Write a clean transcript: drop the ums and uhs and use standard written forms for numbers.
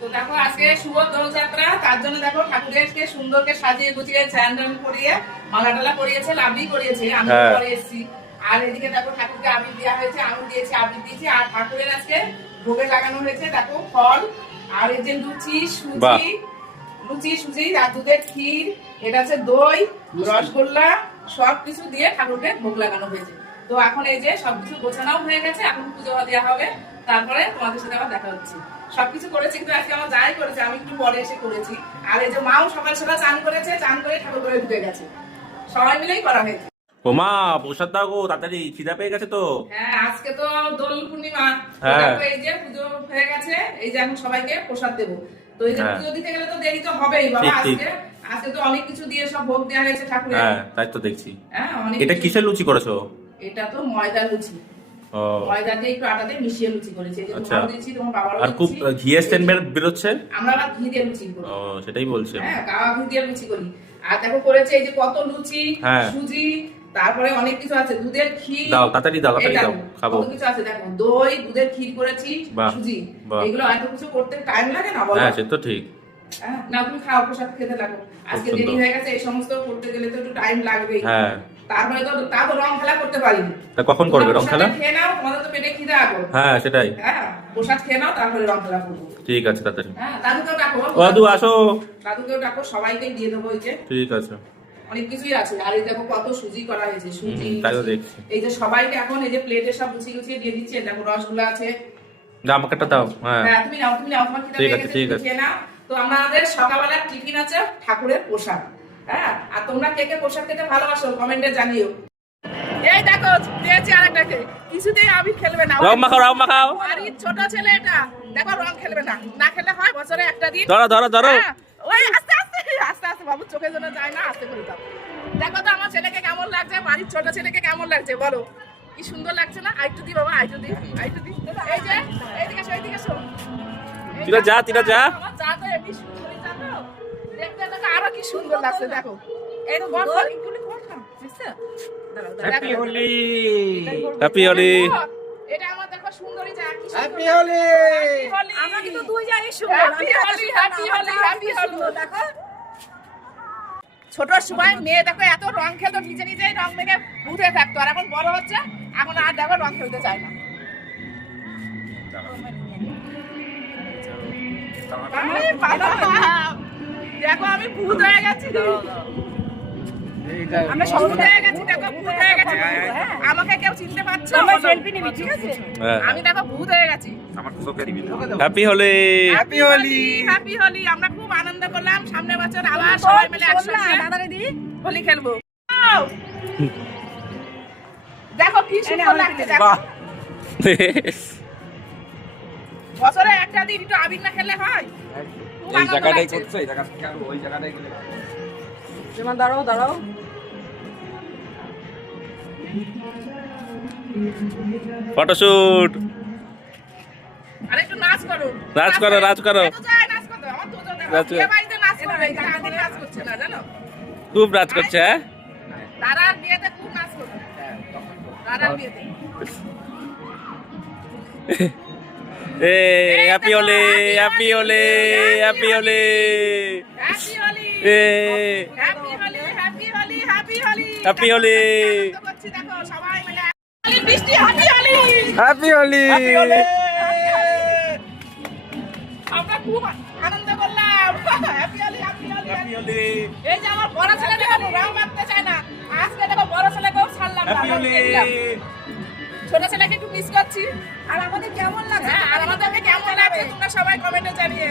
তো দেখো আজকে শুভ দোলযাত্রা, তার জন্য দেখো ঠাকুরকে সুন্দরকে সাজিয়ে গুছিয়ে স্যান্ডেল পরিয়ে মালা টালা পরিয়েছে, লাভি করিয়েছে, আমি পরে এসেছি। আর এদিকে দেখো ঠাকুরকে আবির দেওয়া হয়েছে, আমি দিয়েছি, আবির দিয়েছি। আর ঠাকুরের আজকে ভোগে লাগানো হয়েছে দেখো ফল, আর এই যে লুচি সুজি আর দুধের ক্ষীর, এটা আছে দই, রসগোল্লা, সবকিছু দিয়ে ঠাকুরকে ভোগ লাগানো হয়েছে। তো এখন এই যে সবকিছু গোছানোও হয়ে গেছে, এখন পুজো দেওয়া হবে, তারপরে তোমাদের সাথে আবার দেখা হচ্ছে। সবকিছু করেছি কিন্তু আজকে আমার যাই করেছে, আমি একটু পরে এসে করেছি। আর এই যে মাও সকাল সকাল চান করেছে, চান করে ঠাকুর করে ঢুকে গেছে, সবাই মিলেই করা হয়েছে। ওমা প্রসাদ দাও গো, তাড়াতাড়ি খিদা পেয়ে গেছে তো। হ্যাঁ আজকে তো দোল পূর্ণিমা, এই যে পুজো হয়ে গেছে, এই যে এখন সবাইকে প্রসাদ দেবো। তো এই যে পুজো দিতে গেলে তো দেরি তো হবেই বাবা। আজকে তো অনেক কিছু দিয়ে সব ভোগ দেওয়া হয়েছে ঠাকুরের। হ্যাঁ তাই তো দেখছি। হ্যাঁ এটা কিসের লুচি করেছো? এটা তো ময়দা লুচি, ময়দা দিয়ে একটু আটা দিয়ে মিশিয়ে লুচি করেছি। এই যে আচ্ছা। তোমার দিচ্ছি, তোমার বাবারও আর খুব ঘিয়ের সেন্ট বেরোচ্ছে। আমরা আবার ঘি দিয়ে লুচি করি। সেটাই বলছি। হ্যাঁ গাওয়া ঘি দিয়ে লুচি করি। আর দেখো করেছে এই যে কত লুচি, সুজি, তারপরে অনেক কিছু আছে, দুধের ক্ষীর। দাও তাড়াতাড়ি দাও খাবো। কত কিছু আছে দেখো, দই, দুধের ক্ষীর করেছি, সুজি, এগুলো এত কিছু করতে টাইম লাগে না বলো? হ্যাঁ সে তো ঠিক। না তুমি খাও, প্রসাদ খেতে লাগো। আজকে দেরি হয়ে গেছে, এই সমস্ত করতে গেলে তো একটু টাইম লাগবেই। হ্যাঁ তারপরে তো তা তো রং খেলা করতে পারিনি। তা কখন করবে রং খেলা? খেয়ে নাও, তোমাদের তো পেটে খিদে আগো। হ্যাঁ সেটাই। হ্যাঁ প্রসাদ খেয়ে নাও, তারপরে রং খেলা করবো। ঠিক আছে তাড়াতাড়ি। হ্যাঁ দাদুকেও ডাকো, দাদু আসো। দাদুকেও ডাকো, সবাইকে দিয়ে দেবো। এই যে ঠিক আছে, অনেক কিছুই আছে। আর এই দেখো কত সুজি করা হয়েছে, সুজি। তাই তো দেখছি। এই যে সবাইকে এখন এই যে প্লেটে সব গুছিয়ে গুছিয়ে দিয়ে দিচ্ছে। দেখো রসগোল্লা আছে। আমাকে একটা দাও। হ্যাঁ তুমি নাও, তোমার খিদে পেয়ে গেছে, তুমি খেয়ে নাও। তো আমাদের সকালবেলার টিফিন আছে ঠাকুরের প্রসাদ। হ্যাঁ আর তোমরা কে কে প্রসাদ খেতে ভালোবাসো কমেন্টে জানিও। এই দেখো দিয়েছি আরেকটাকে, কিছুতেই আবির খেলবে না। রং মাখাও। বাড়ির ছোট ছেলে এটা, দেখো রং খেলবে না, না খেলে হয় বছরে একটা দিন। ধরো। ওই আস্তে আস্তে বাবু, চোখে যেন যায় না, আস্তে করে দাও। দেখো তো আমার ছেলেকে কেমন লাগছে, বাড়ির ছোট ছেলেকে কেমন লাগছে বলো, কি সুন্দর লাগছে না? আইটু দি বাবা, আইটু দি। এই যে এইদিকে এসো। তিরা যা। আমার যা তো এমনি সুন্দরই যা তো। দেখতে আরো কি সুন্দর লাগছে দেখো। এই তো বল ইগুলি কর না, বুঝছো? হ্যাপি হোলি। হ্যাপি হোলি। এটা আমার দেখো সুন্দরী যা, কি হ্যাপি হোলি। আমরা কিন্তু দুই যাই সুন্দর। হ্যাপি হোলি দেখো। ছোট সময় মেয়ে দেখো এত রং খেলতো, নিজেই রং মেখে ভূতে থাকতো। আর এখন বড় হচ্ছে, এখন আর দেখো রং খেলতে চায় না। দেখো আমি ভূত হয়ে গেছি, আমরা সব হয়ে গেছি, দেখো ভূত হয়ে গেছি। আমাকে কেউ চিনতে পারছো? সেলফি নিবি, ঠিক আছে? আমি দেখো ভূত হয়ে গেছি। হ্যাপি হোলি। হ্যাপি হোলি। আমরা খুব আনন্দ করলাম, সামনের বছর আবার সবাই মিলে একসাথে হোলি খেলবো। দেখো কি সুন্দর লাগছে, দেখো বছরে একটা দিন একটু আবির না খেলে হয়? এই জায়গাটাই করছো, এই জায়গা থেকে আর ওই জায়গাটাই গেলে যেমন দাঁড়াও। ফটোশুট। আরে একটু নাচ করো। নাচ করো। নাচ করো। আমার দুজন দেখো বিয়ে বাড়িতে নাচ করবে, এখানে নাচ করছে না জানো? খুব নাচ করছে। হ্যাঁ দাদার বিয়েতে খুব নাচ করবে। দাদার বিয়েতে happy Holi. Happy Holi. Happy Holi. Happy Holi. দেখো সবাই মিলে বৃষ্টি। হ্যাপি হোলি। আমরা খুব আনন্দ করলাম। হ্যাপি হোলি। এই যে আমার বড় ছেলে দেখো রং মাখতে চায় না, আজকে দেখো বড় ছেলেকেও ছাড়লাম না, ছোট ছেলেকে একটু মিস করছি। আর আমাদের কেমন লাগছে তোমরা সবাই কমেন্টে জানিয়ে।